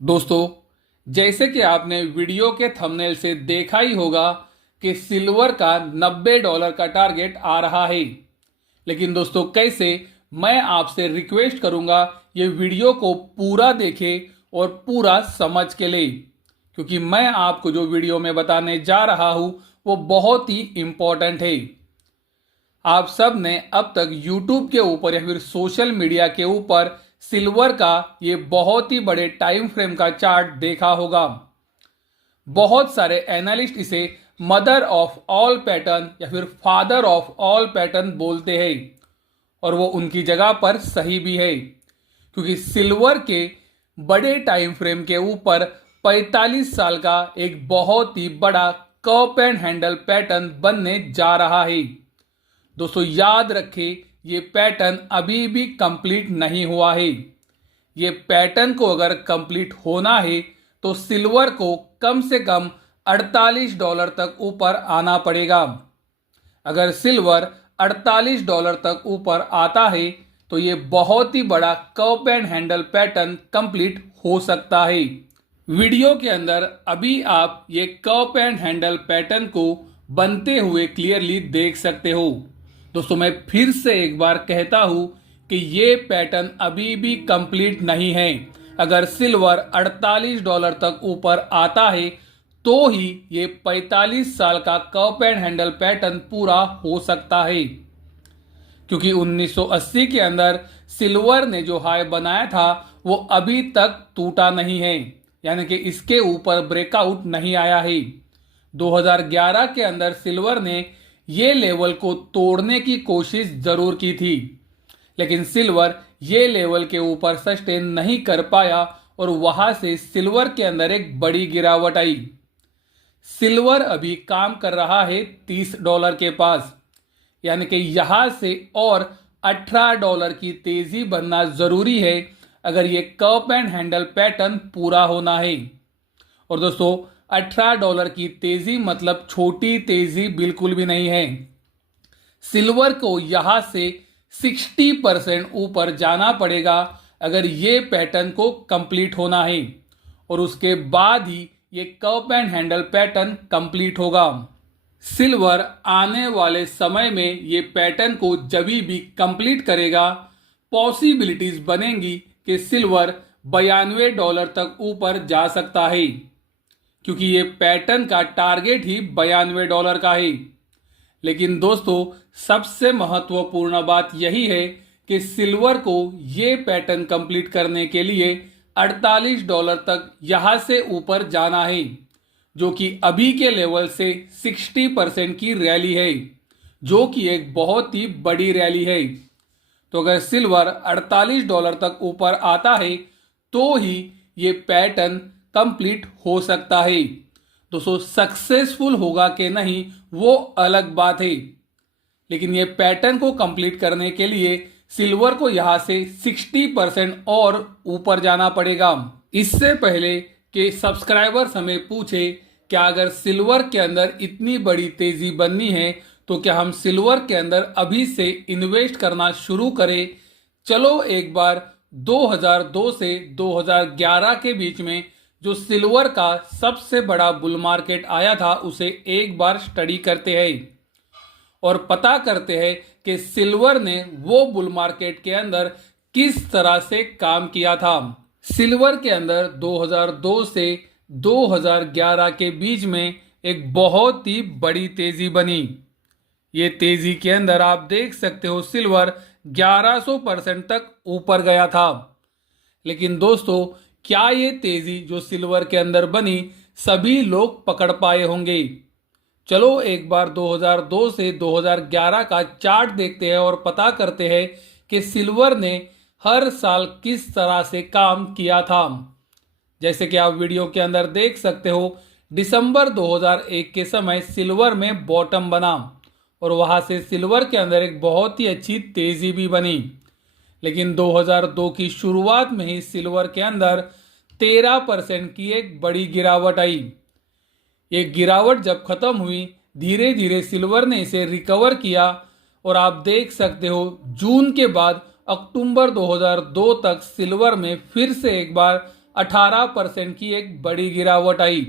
दोस्तों, जैसे कि आपने वीडियो के थंबनेल से देखा ही होगा कि सिल्वर का $90 का टारगेट आ रहा है। लेकिन दोस्तों, कैसे, मैं आपसे रिक्वेस्ट करूंगा ये वीडियो को पूरा देखें और पूरा समझ के ले, क्योंकि मैं आपको जो वीडियो में बताने जा रहा हूं वो बहुत ही इंपॉर्टेंट है। आप सब ने अब तक YouTube के ऊपर या फिर सोशल मीडिया के ऊपर सिल्वर का ये बहुत ही बड़े टाइम फ्रेम का चार्ट देखा होगा। बहुत सारे एनालिस्ट इसे मदर ऑफ ऑल पैटर्न या फिर फादर ऑफ ऑल पैटर्न बोलते हैं, और वो उनकी जगह पर सही भी है, क्योंकि सिल्वर के बड़े टाइम फ्रेम के ऊपर 45 साल का एक बहुत ही बड़ा कप एंड हैंडल पैटर्न बनने जा रहा है। दोस्तों, याद रखें, ये पैटर्न अभी भी कंप्लीट नहीं हुआ है। ये पैटर्न को अगर कंप्लीट होना है तो सिल्वर को कम से कम $48 तक ऊपर आना पड़ेगा। अगर सिल्वर $48 तक ऊपर आता है तो ये बहुत ही बड़ा curve and handle pattern complete हो सकता है। वीडियो के अंदर अभी आप ये कर्व एंड हैंडल पैटर्न को बनते हुए क्लियरली देख सकते हो। दोस्तों, मैं फिर से एक बार कहता हूं कि ये पैटर्न अभी भी कंप्लीट नहीं है। अगर सिल्वर $48 तक ऊपर आता है तो ही ये 45 साल का कर्व एंड हैंडल पैटर्न पूरा हो सकता है, क्योंकि 1980 के अंदर सिल्वर ने जो हाई बनाया था वो अभी तक टूटा नहीं है, यानी कि इसके ऊपर ब्रेकआउट नहीं आया है। 2011 के अंदर सिल्वर ने ये लेवल को तोड़ने की कोशिश जरूर की थी, लेकिन सिल्वर ये लेवल के ऊपर सस्टेन नहीं कर पाया और वहां से सिल्वर के अंदर एक बड़ी गिरावट आई। सिल्वर अभी काम कर रहा है $30 के पास, यानी कि यहां से और $18 की तेजी बनना जरूरी है अगर ये कर्व एंड हैंडल पैटर्न पूरा होना है। और दोस्तों, $18 की तेजी मतलब छोटी तेजी बिल्कुल भी नहीं है। सिल्वर को यहां से 60% ऊपर जाना पड़ेगा अगर ये पैटर्न को कंप्लीट होना है, और उसके बाद ही ये curve and handle pattern complete होगा। सिल्वर आने वाले समय में ये पैटर्न को जब भी कंप्लीट करेगा, पॉसिबिलिटीज बनेंगी कि सिल्वर $92 तक ऊपर जा सकता है, क्योंकि ये पैटर्न का टारगेट ही $92 का है। लेकिन दोस्तों, सबसे महत्वपूर्ण बात यही है कि सिल्वर को ये पैटर्न कंप्लीट करने के लिए $48 तक यहां से ऊपर जाना है, जो कि अभी के लेवल से 60% की रैली है, जो कि एक बहुत ही बड़ी रैली है। तो अगर सिल्वर $48 तक ऊपर आता है तो ही ये पैटर्न कंप्लीट हो सकता है। दोस्तों, सक्सेसफुल होगा कि नहीं वो अलग बात है, लेकिन ये पैटर्न को कंप्लीट करने के लिए सिल्वर को यहां से 60% और ऊपर जाना पड़ेगा। इससे पहले कि सब्सक्राइबर्स हमें पूछे क्या अगर सिल्वर के अंदर इतनी बड़ी तेजी बननी है तो क्या हम सिल्वर के अंदर अभी से इन्वेस्ट करना शुरू करें, चलो एक बार 2002 से 2011 के बीच में जो सिल्वर का सबसे बड़ा बुल मार्केट आया था उसे एक बार स्टडी करते हैं और पता करते हैं कि सिल्वर ने वो बुल मार्केट के अंदर किस तरह से काम किया था। सिल्वर के अंदर 2002 से 2011 के बीच में एक बहुत ही बड़ी तेजी बनी। ये तेजी के अंदर आप देख सकते हो सिल्वर 1100% तक ऊपर गया था। लेकिन दोस्तों, क्या ये तेजी जो सिल्वर के अंदर बनी सभी लोग पकड़ पाए होंगे? चलो एक बार 2002 से 2011 का चार्ट देखते हैं और पता करते हैं कि सिल्वर ने हर साल किस तरह से काम किया था। जैसे कि आप वीडियो के अंदर देख सकते हो, दिसंबर 2001 के समय सिल्वर में बॉटम बना और वहां से सिल्वर के अंदर एक बहुत ही अच्छी तेजी भी बनी। लेकिन 2002 की शुरुआत में ही सिल्वर के अंदर 13% की एक बड़ी गिरावट आई। ये गिरावट जब खत्म हुई, धीरे धीरे सिल्वर ने इसे रिकवर किया और आप देख सकते हो जून के बाद अक्टूबर 2002 तक सिल्वर में फिर से एक बार 18% की एक बड़ी गिरावट आई।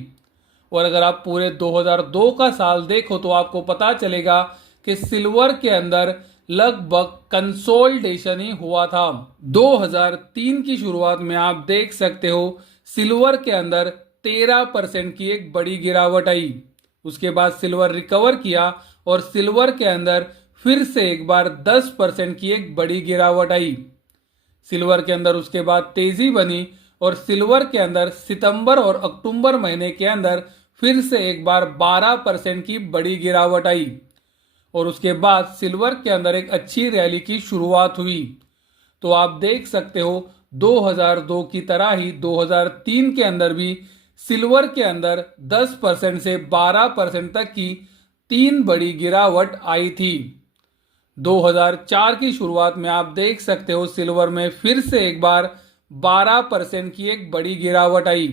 और अगर आप पूरे 2002 का साल देखो तो आपको पता चलेगा कि सिल्वर के अंदर लगभग कंसोलिडेशन ही हुआ था। 2003 की शुरुआत में आप देख सकते हो सिल्वर के अंदर 13% की एक बड़ी गिरावट आई। उसके बाद सिल्वर रिकवर किया और सिल्वर के अंदर फिर से एक बार 10% की एक बड़ी गिरावट आई। सिल्वर के अंदर उसके बाद तेजी बनी और सिल्वर के अंदर सितंबर और अक्टूबर महीने के अंदर फिर से एक बार 12% की बड़ी गिरावट आई। और उसके बाद सिल्वर के अंदर एक अच्छी रैली की शुरुआत हुई। तो आप देख सकते हो 2002 की तरह ही 2003 के अंदर भी सिल्वर के अंदर 10% से 12% तक की 3 बड़ी गिरावट आई थी। 2004 की शुरुआत में आप देख सकते हो सिल्वर में फिर से एक बार 12% की एक बड़ी गिरावट आई।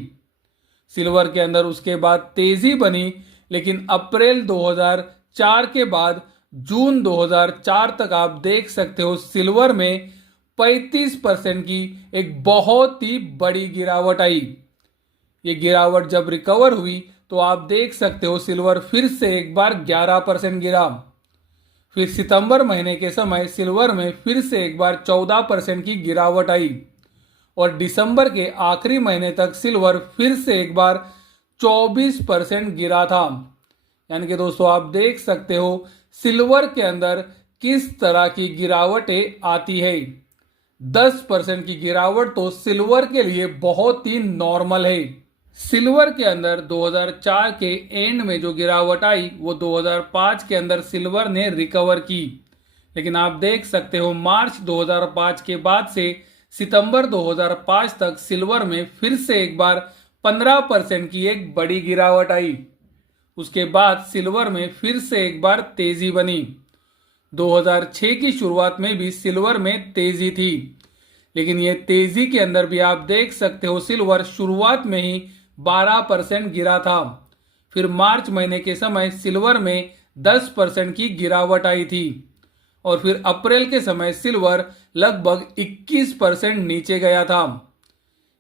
सिल्वर के अंदर उसके बाद तेजी बनी, लेकिन अप्रैल 2004 के बाद जून 2004 तक आप देख सकते हो सिल्वर में 35% की एक बहुत ही बड़ी गिरावट आई। ये गिरावट जब रिकवर हुई तो आप देख सकते हो सिल्वर फिर से एक बार 11% गिरा। फिर सितंबर महीने के समय सिल्वर में फिर से एक बार 14% की गिरावट आई और दिसंबर के आखिरी महीने तक सिल्वर फिर से एक बार 24% गिरा था। यानी कि दोस्तों आप देख सकते हो सिल्वर के अंदर किस तरह की गिरावटें आती है। 10% की गिरावट तो सिल्वर के लिए बहुत ही नॉर्मल है। सिल्वर के अंदर 2004 के एंड में जो गिरावट आई वो 2005 के अंदर सिल्वर ने रिकवर की, लेकिन आप देख सकते हो मार्च 2005 के बाद से सितंबर 2005 तक सिल्वर में फिर से एक बार 15% की एक बड़ी गिरावट आई। उसके बाद सिल्वर में फिर से एक बार तेजी बनी। 2006 की शुरुआत में भी सिल्वर में तेजी थी, लेकिन ये तेजी के अंदर भी आप देख सकते हो सिल्वर शुरुआत में ही 12% गिरा था। फिर मार्च महीने के समय सिल्वर में 10% की गिरावट आई थी और फिर अप्रैल के समय सिल्वर लगभग 21% नीचे गया था।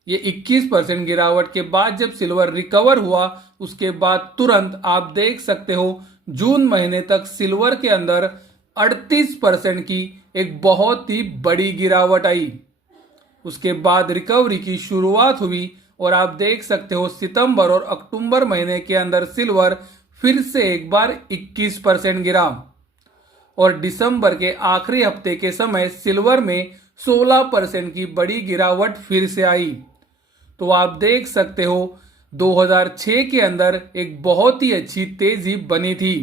ये 21% गिरावट के बाद जब सिल्वर रिकवर हुआ उसके बाद तुरंत आप देख सकते हो जून महीने तक सिल्वर के अंदर 38% की एक बहुत ही बड़ी गिरावट आई। उसके बाद रिकवरी की शुरुआत हुई और आप देख सकते हो सितंबर और अक्टूबर महीने के अंदर सिल्वर फिर से एक बार 21% गिरा और दिसंबर के आखिरी हफ्ते के समय सिल्वर में 16% की बड़ी गिरावट फिर से आई। तो आप देख सकते हो 2006 के अंदर एक बहुत ही अच्छी तेजी बनी थी,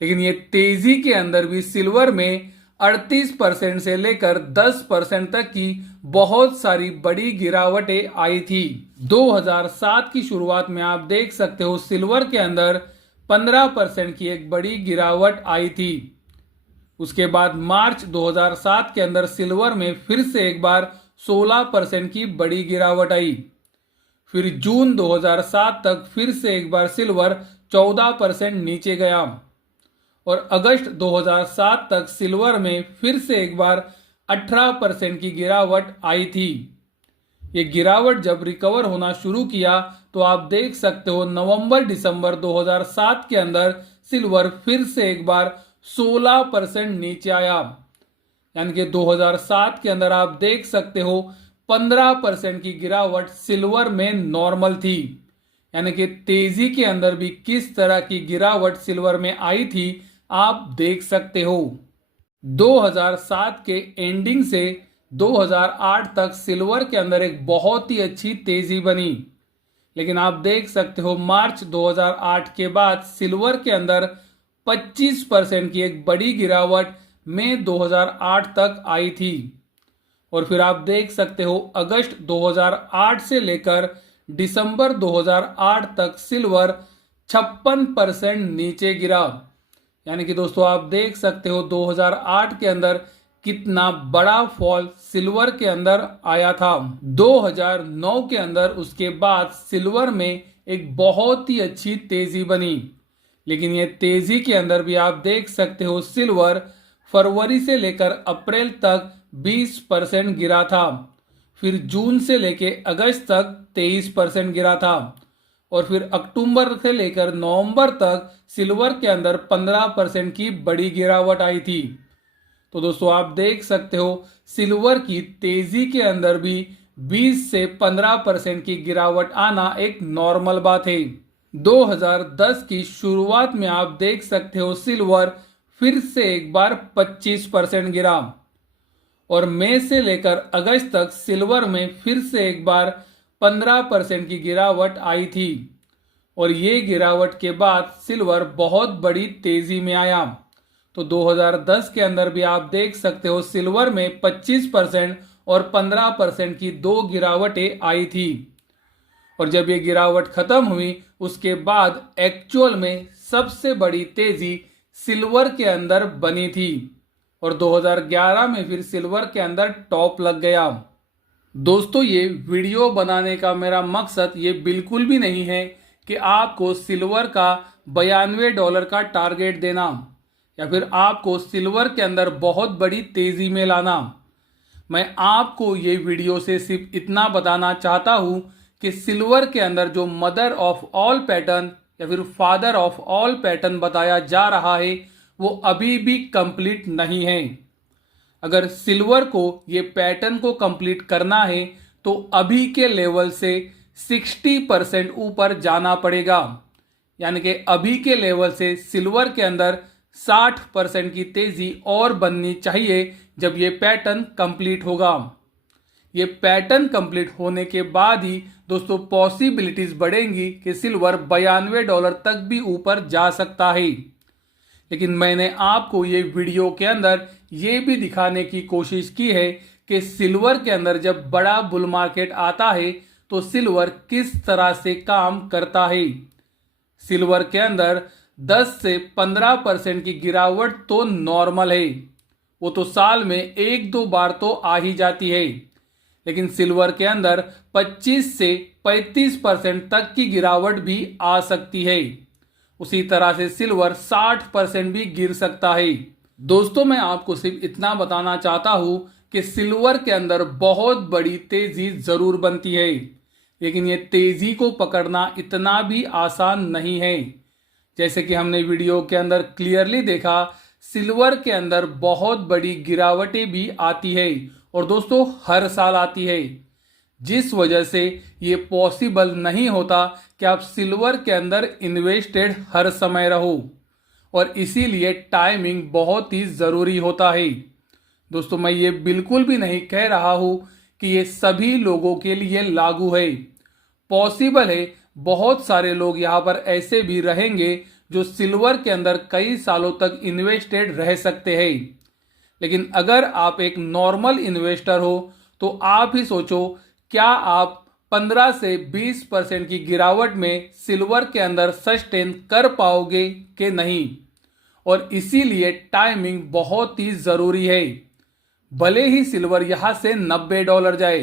लेकिन ये तेजी के अंदर भी सिल्वर में 38% से लेकर 10% तक की बहुत सारी बड़ी गिरावटें आई थी। 2007 की शुरुआत में आप देख सकते हो सिल्वर के अंदर 15% की एक बड़ी गिरावट आई थी। उसके बाद मार्च 2007 के अंदर सिल्वर में फिर से एक बार 16% की बड़ी गिरावट आई। फिर जून 2007 तक फिर से एक बार सिल्वर 14% नीचे गया और अगस्त 2007 तक सिल्वर में फिर से एक बार 18% की गिरावट आई थी। ये गिरावट जब रिकवर होना शुरू किया तो आप देख सकते हो नवंबर दिसंबर 2007 के अंदर सिल्वर फिर से एक बार 16% नीचे आया। यानी कि 2007 के अंदर आप देख सकते हो 15% की गिरावट सिल्वर में नॉर्मल थी। यानी कि तेजी के अंदर भी किस तरह की गिरावट सिल्वर में आई थी आप देख सकते हो। 2007 के एंडिंग से 2008 तक सिल्वर के अंदर एक बहुत ही अच्छी तेजी बनी, लेकिन आप देख सकते हो मार्च 2008 के बाद सिल्वर के अंदर 25% की एक बड़ी गिरावट मई 2008 तक आई थी और फिर आप देख सकते हो अगस्त 2008 से लेकर दिसंबर 2008 तक सिल्वर 56% नीचे गिरा। यानी कि दोस्तों आप देख सकते हो 2008 के अंदर कितना बड़ा फॉल सिल्वर के अंदर आया था। 2009 के अंदर उसके बाद सिल्वर में एक बहुत ही अच्छी तेजी बनी, लेकिन ये तेजी के अंदर भी आप देख सकते हो सिल्वर फरवरी से लेकर अप्रैल तक 20% गिरा था। फिर जून से लेके अगस्त तक 23% गिरा था और फिर अक्टूबर से लेकर नवंबर तक सिल्वर के अंदर 15% की बड़ी गिरावट आई थी। तो दोस्तों आप देख सकते हो सिल्वर की तेजी के अंदर भी 20 से 15% की गिरावट आना एक नॉर्मल बात है। 2010 की शुरुआत में आप देख सकते हो सिल्वर फिर से एक बार 25% गिरा और मई से लेकर अगस्त तक सिल्वर में फिर से एक बार 15% की गिरावट आई थी और ये गिरावट के बाद सिल्वर बहुत बड़ी तेजी में आया। तो 2010 के अंदर भी आप देख सकते हो सिल्वर में 25% और 15% की दो गिरावटें आई थी और जब ये गिरावट खत्म हुई उसके बाद एक्चुअल में सबसे बड़ी तेजी सिल्वर के अंदर बनी थी और 2011 में फिर सिल्वर के अंदर टॉप लग गया। दोस्तों ये वीडियो बनाने का मेरा मकसद ये बिल्कुल भी नहीं है कि आपको सिल्वर का $92 का टारगेट देना या फिर आपको सिल्वर के अंदर बहुत बड़ी तेजी में लाना। मैं आपको ये वीडियो से सिर्फ इतना बताना चाहता हूँ कि सिल्वर के अंदर जो मदर ऑफ ऑल पैटर्न या फिर फादर ऑफ ऑल पैटर्न बताया जा रहा है वो अभी भी कंप्लीट नहीं है। अगर सिल्वर को ये पैटर्न को कंप्लीट करना है तो अभी के लेवल से 60% ऊपर जाना पड़ेगा, यानी कि अभी के लेवल से सिल्वर के अंदर 60% की तेजी और बननी चाहिए जब ये पैटर्न कंप्लीट होगा। ये पैटर्न कंप्लीट होने के बाद ही दोस्तों पॉसिबिलिटीज बढ़ेंगी कि सिल्वर $92 तक भी ऊपर जा सकता है। लेकिन मैंने आपको ये वीडियो के अंदर ये भी दिखाने की कोशिश की है कि सिल्वर के अंदर जब बड़ा बुल मार्केट आता है तो सिल्वर किस तरह से काम करता है। सिल्वर के अंदर 10 से 15% की गिरावट तो नॉर्मल है, वो तो साल में एक दो बार तो आ ही जाती है, लेकिन सिल्वर के अंदर 25 से 35% तक की गिरावट भी आ सकती है। उसी तरह से सिल्वर 60% भी गिर सकता है। दोस्तों मैं आपको सिर्फ इतना बताना चाहता हूं कि सिल्वर के अंदर बहुत बड़ी तेजी जरूर बनती है, लेकिन ये तेजी को पकड़ना इतना भी आसान नहीं है। जैसे कि हमने वीडियो के अंदर क्लियरली देखा सिल्वर के अंदर बहुत बड़ी गिरावटें भी आती है और दोस्तों हर साल आती है, जिस वजह से ये पॉसिबल नहीं होता कि आप सिल्वर के अंदर इन्वेस्टेड हर समय रहो और इसीलिए टाइमिंग बहुत ही ज़रूरी होता है। दोस्तों मैं ये बिल्कुल भी नहीं कह रहा हूँ कि ये सभी लोगों के लिए लागू है। पॉसिबल है बहुत सारे लोग यहाँ पर ऐसे भी रहेंगे जो सिल्वर के अंदर कई सालों तक इन्वेस्टेड रह सकते हैं, लेकिन अगर आप एक नॉर्मल इन्वेस्टर हो तो आप ही सोचो क्या आप 15 से 20% की गिरावट में सिल्वर के अंदर सस्टेन कर पाओगे कि नहीं। और इसीलिए टाइमिंग बहुत ही ज़रूरी है। भले ही सिल्वर यहाँ से $90 जाए,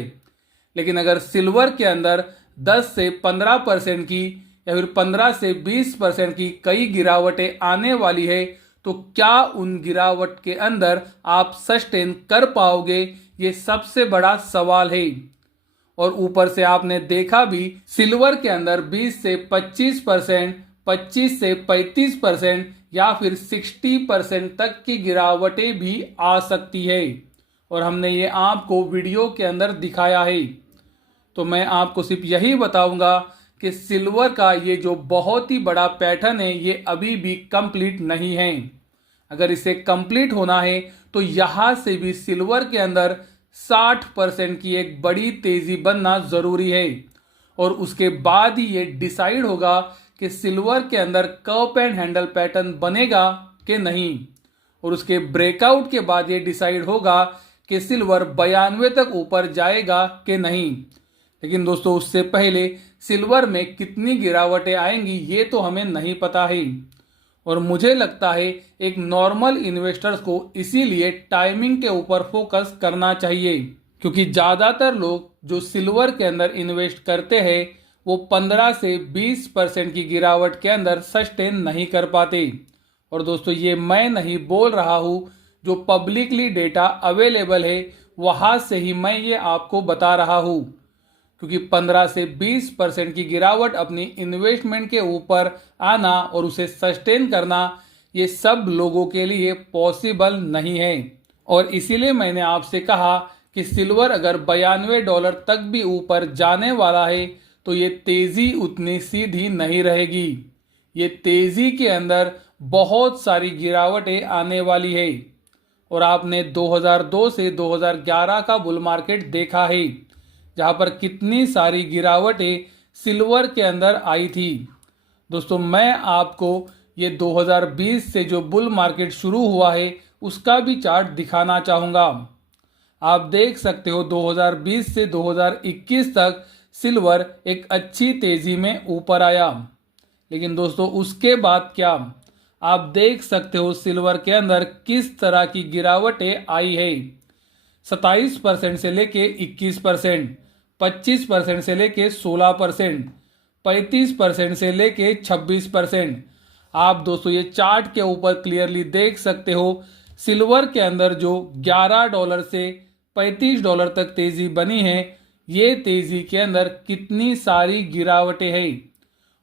लेकिन अगर सिल्वर के अंदर 10 से 15% की या फिर 15 से 20% की कई गिरावटें आने वाली है तो क्या उन गिरावट के अंदर आप सस्टेन कर पाओगे, ये सबसे बड़ा सवाल है। और ऊपर से आपने देखा भी सिल्वर के अंदर 20 से 25%, 25 से 35% या फिर 60% तक की गिरावटें भी आ सकती है और हमने ये आपको वीडियो के अंदर दिखाया है। तो मैं आपको सिर्फ यही बताऊंगा कि सिल्वर का ये जो बहुत ही बड़ा पैटर्न है ये अभी भी कंप्लीट नहीं है। अगर इसे कंप्लीट होना है तो यहाँ से भी सिल्वर के अंदर 60% की एक बड़ी तेजी बनना जरूरी है और उसके बाद ही ये डिसाइड होगा कि सिल्वर के अंदर कर्व एंड हैंडल पैटर्न बनेगा कि नहीं, और उसके ब्रेकआउट के बाद ये डिसाइड होगा कि सिल्वर 92 तक ऊपर जाएगा कि नहीं। लेकिन दोस्तों उससे पहले सिल्वर में कितनी गिरावटें आएंगी ये तो हमें नहीं पता है और मुझे लगता है एक नॉर्मल इन्वेस्टर्स को इसीलिए टाइमिंग के ऊपर फोकस करना चाहिए, क्योंकि ज़्यादातर लोग जो सिल्वर के अंदर इन्वेस्ट करते हैं वो 15 से 20% की गिरावट के अंदर सस्टेन नहीं कर पाते। और दोस्तों ये मैं नहीं बोल रहा हूँ, जो पब्लिकली डेटा अवेलेबल है वहाँ से ही मैं ये आपको बता रहा हूँ, क्योंकि 15 से 20% की गिरावट अपनी इन्वेस्टमेंट के ऊपर आना और उसे सस्टेन करना, ये सब लोगों के लिए पॉसिबल नहीं है। और इसीलिए मैंने आपसे कहा कि सिल्वर अगर $92 तक भी ऊपर जाने वाला है तो ये तेजी उतनी सीधी नहीं रहेगी। ये तेजी के अंदर बहुत सारी गिरावटें आने वाली है। और आपने 2002 से 2011 का बुल मार्केट देखा है, जहां पर कितनी सारी गिरावटें सिल्वर के अंदर आई थी। दोस्तों, मैं आपको ये 2020 से जो बुल मार्केट शुरू हुआ है उसका भी चार्ट दिखाना चाहूँगा। आप देख सकते हो 2020 से 2021 तक सिल्वर एक अच्छी तेजी में ऊपर आया, लेकिन दोस्तों उसके बाद क्या, आप देख सकते हो सिल्वर के अंदर किस तरह की गिरावटें आई है। 27% से लेके 21%, 25% से लेके 16%, 35% से लेके 26%। आप दोस्तों ये चार्ट के ऊपर क्लियरली देख सकते हो सिल्वर के अंदर जो $11 से $35 तक तेजी बनी है, ये तेजी के अंदर कितनी सारी गिरावटें हैं।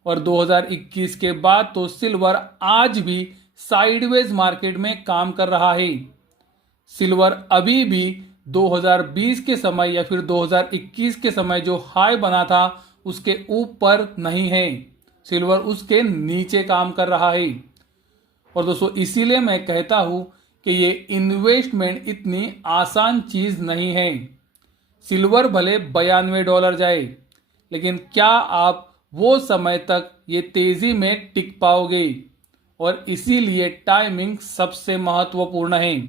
और 2021 के बाद तो सिल्वर आज भी साइडवेज मार्केट में काम कर रहा है। सिल्वर अभी भी 2020 के समय या फिर 2021 के समय जो हाई बना था उसके ऊपर नहीं है, सिल्वर उसके नीचे काम कर रहा है। और दोस्तों इसीलिए मैं कहता हूं कि ये इन्वेस्टमेंट इतनी आसान चीज नहीं है। सिल्वर भले $92 जाए, लेकिन क्या आप वो समय तक ये तेजी में टिक पाओगे? और इसीलिए टाइमिंग सबसे महत्वपूर्ण है।